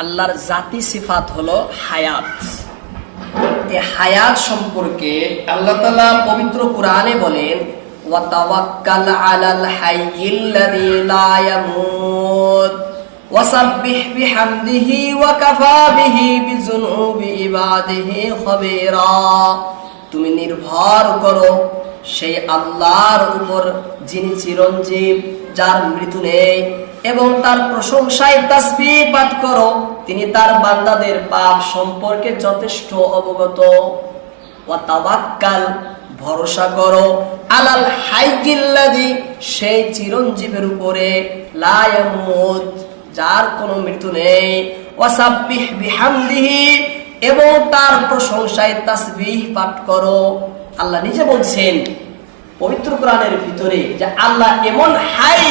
আল্লাহর জাতি সিফাত হলো হায়াত। এই হায়াত সম্পর্কে আল্লাহ তাআলা পবিত্র কোরআনে বলেন, ওয়াতাওয়াক্কাল আলাল হাইয়িল্লাযী লা ইয়ামুত, ওয়াসাব্বিহ বিহামদিহি ওয়া কাফা বিহি বিযুনুবি ইবাদিহি খাবীরা। তুমি নির্ভর করো সেই আল্লাহর উপর যিনি চিরঞ্জীব, যার মৃত্যু নেই। এবং তার প্রশংসায় তাসবিহ পাঠ করো। তিনি তার বান্দাদের পাপ সম্পর্কে যথেষ্ট অবগত। তাওয়াক্কাল, ভরসা করো। আলাল হাইয়িল্লাযী সেই চিরঞ্জীবের উপরে। লা যার কোনো মৃত্যু নেই। ওয়াসাব্বিহ বিহামদিহি, এবং তার প্রশংসায় তাসবিহ পাঠ করো। আল্লাহ নিজে বলছেন, পবিত্র কোরআনের ভিতরে যে আল্লাহ এমন হাই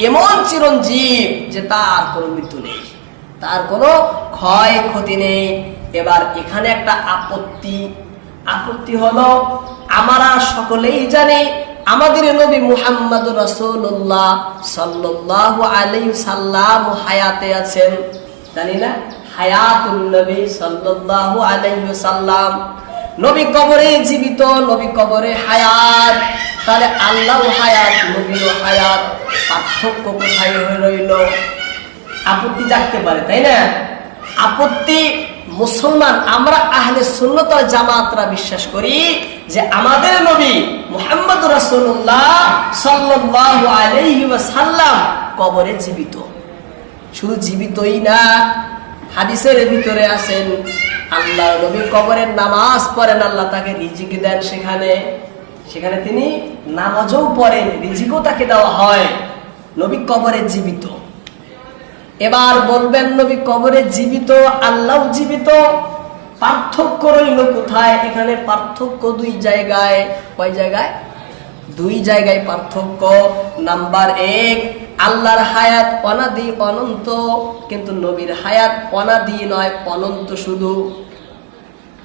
এমন চিরঞ্জীব যে তার কোনো মৃত্যু নেই। তার কোনো ক্ষয় ক্ষতি নেই। এবার এখানে একটা আপত্তি। আপত্তি হলো, আমরা সকলেই জানি আমাদের নবী মুহাম্মদ রসুল্লাহ সাল্লাহ আলাই সাল্লাম হায়াতে আছেন। জানি না? হায়াতুল নবী সাল্লাহ আলাইহি সাল্লাম নবী কবরে জীবিত, নবী কবরে হায়াত। তাহলে আল্লাহ হায়াত নবীও হায়াত, পার্থক্য কোথায় হয়ে রইল? আপত্তি জাগতে পারে, তাই না? আপত্তি মুসলমান, আমরা আহলে সুন্নত জামাতরা বিশ্বাস করি যে আমাদের নবী মুহাম্মদ রাসূলুল্লাহ সাল্লাল্লাহু আলাইহি ওয়াসাল্লাম কবরে জীবিত। শুধু জীবিতই না, হাদিসের ভিতরে আছেন আল্লাহ নবী কবরের নামাজ পড়েন, আল্লাহ তাকে রিজিক দেন সেখানে। সেখানে তিনি নামাজও পড়েন, রিজিকও তাকে দেওয়া হয়। নবী কবরে জীবিত। এবার বলবেন, নবী কবরে জীবিত আল্লাহ জীবিত। পার্থক্য রইল কোথায়? এখানে পার্থক্য দুই জায়গায়। কয় জায়গায়? দুই জায়গায় পার্থক্য। নাম্বার এক, আল্লাহর হায়াত অনাদি অনন্ত, কিন্তু নবীর হায়াত অনাদি নয়, অনন্ত শুধু।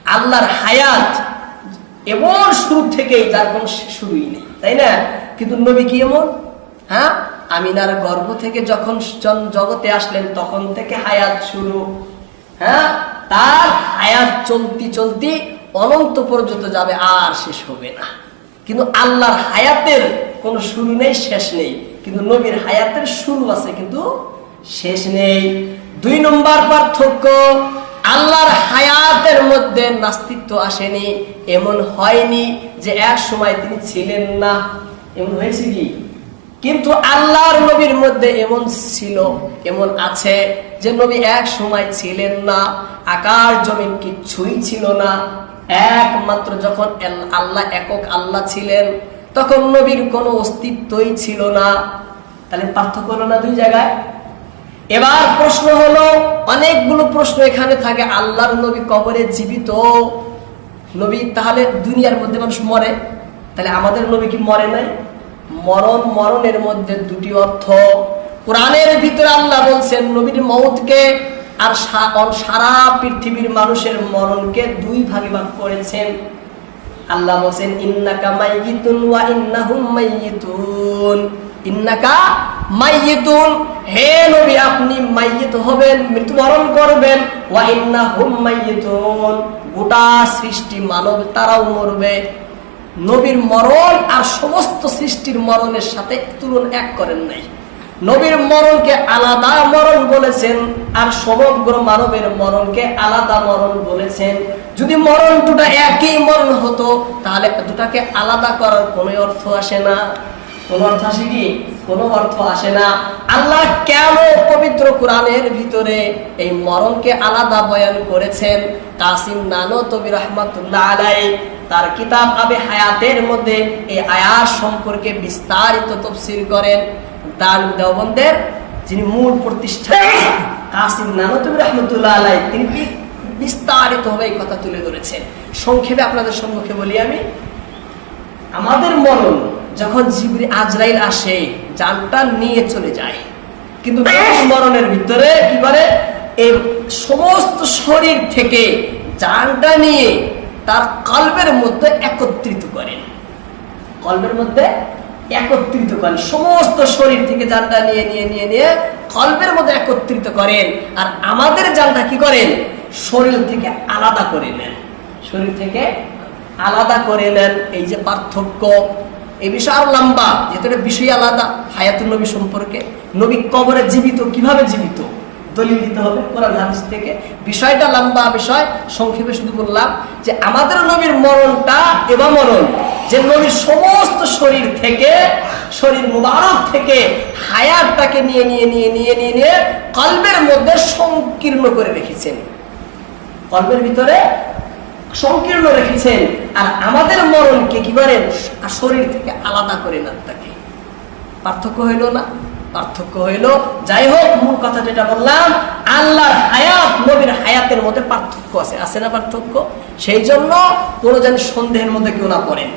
আল্লাহর হায়াত এমন শুরু থেকেই যার কোনো শুরুই নেই, তাই না? কিন্তু নবী কি এমন? হ্যাঁ? আমিনার গর্ভ থেকে যখন জগতে আসলেন, তখন থেকে হায়াত শুরু। হ্যাঁ? তার হায়াত চলতি চলতি অনন্ত পর্যন্ত যাবে, আর শেষ হবে না। কিন্তু আল্লাহর হায়াতের কোনো শুরু নেই, শেষ নেই। কিন্তু নবীর হায়াতের শুরু আছে, কিন্তু শেষ নেই। দুই নম্বর পার্থক্য আল্লাহর হায়াতের মধ্যে নাস্তিত্ব আসেনি, এমন হয়নি যে এক সময় তিনি ছিলেন না। এমন হয়েছে কি? কিন্তু আল্লাহর নবীর মধ্যে এমন ছিল, এমন আছে যে নবী এক সময় ছিলেন না, আকাশ জমিন কিচ্ছুই ছিল না। একমাত্র যখন আল্লাহ একক আল্লাহ ছিলেন, তখন নবীর কোনো অস্তিত্বই ছিল না। তাহলে পার্থক্য হলো না দুই জায়গায়? এবার প্রশ্ন হলো, অনেকগুলো প্রশ্ন এখানে থাকে, আল্লাহর নবী কবরে জীবিত? নবী, তাহলে দুনিয়ার মধ্যে মানুষ মরে? তাহলে আমাদের নবী কি মরে নাই? মরণ, মরণের মধ্যে দুটি অর্থ। কোরআনের ভিতরে আল্লাহ বলছেন, নবীর মৌতকে আর সারা পৃথিবীর মানুষের মরণকে দুই ভাগে ভাগ করেছেন। আল্লাহ বলছেন, ইন্নাকা মাইয়িতুন ওয়া ইন্নাহুম মাইয়িতুন। ইন্নাকা মাইয়িতুন। হে নবী, আপনি মাইয়িত হবেন, মৃত্যুবরণ করবেন। ওয়া ইন্নাহুম মাইয়িতুন। গোটা সৃষ্টি মানব তারাও মরবে। নবীর মরণ আর সমস্ত সৃষ্টির মরণের সাথে তুলন এক করেন নাই। নবীর মরণকে আলাদা মরণ বলেছেন আর সমগ্র মানবের মরণকে আলাদা মরণ বলেছেন। যদি মরণ দুটা একই মরণ হতো, তাহলে দুটাকে আলাদা করার কোনো অর্থ আসে না। কোন অর্থ আসে কি? কোন অর্থ আসে না। আল্লাহ কেন পবিত্র কোরআনের ভিতরে এই মরণকে আলাদা বয়ান করেছেন? কাসিম নানো তবি আলাই তার কিতাব আবে হায়াতের মধ্যে এই আয়াত সম্পর্কে বিস্তারিত তফসির করেন। দারুল দেওবন্দের যিনি মূল প্রতিষ্ঠা কাসিম নানতবি রহমতুল্লাহ আলাই তিনি বিস্তারিতভাবে এই কথা তুলে ধরেছেন? সংক্ষেপে আপনাদের সম্মুখে বলি আমি, আমাদের মরণ যখন জিবরি আজরাইল আসে, জানটা নিয়ে চলে যায়। কিন্তু মরণের ভিতরে কি করে? এই সমস্ত শরীর থেকে জানটা নিয়ে তার কল্পের মধ্যে একত্রিত করেন। কল্পের মধ্যে একত্রিত করেন। সমস্ত শরীর থেকে জানটা নিয়ে নিয়ে নিয়ে নিয়ে কল্পের মধ্যে একত্রিত করেন। আর আমাদের জানটা কি করেন? শরীর থেকে আলাদা করে নেন। শরীর থেকে আলাদা করে নেন। এই যে পার্থক্য এই বিষয় আরও লম্বা, যেহেতু এটা বিষয় আলাদা, হায়াতুল নবী সম্পর্কে। নবী কবরে জীবিত, কীভাবে জীবিত? দলিল দিতে হবে কোরআন হাদিস থেকে। বিষয়টা লম্বা বিষয়, সংক্ষেপে শুধু বললাম যে আমাদের নবীর মরণটা এবার মরণ যে নবীর সমস্ত শরীর থেকে, শরীর মুবারক থেকে হায়াতটাকে নিয়ে নিয়ে নিয়ে নিয়ে নিয়ে নিয়ে কল্পের মধ্যে সংকীর্ণ করে রেখেছেন। কল্পের ভিতরে সংকীর্ণ রেখেছেন। আর আমাদের মরণকে কি করেন? শরীর থেকে আলাদা করে না তাকে। পার্থক্য হইল না? পার্থক্য হইল, যাই হোক, মূল কথা যেটা বললাম, আল্লাহর হায়াত, নবীর হায়াতের মধ্যে পার্থক্য আছে। আছে না পার্থক্য? সেই জন্য কোনো যেন সন্দেহের মধ্যে কেউ না পড়েন।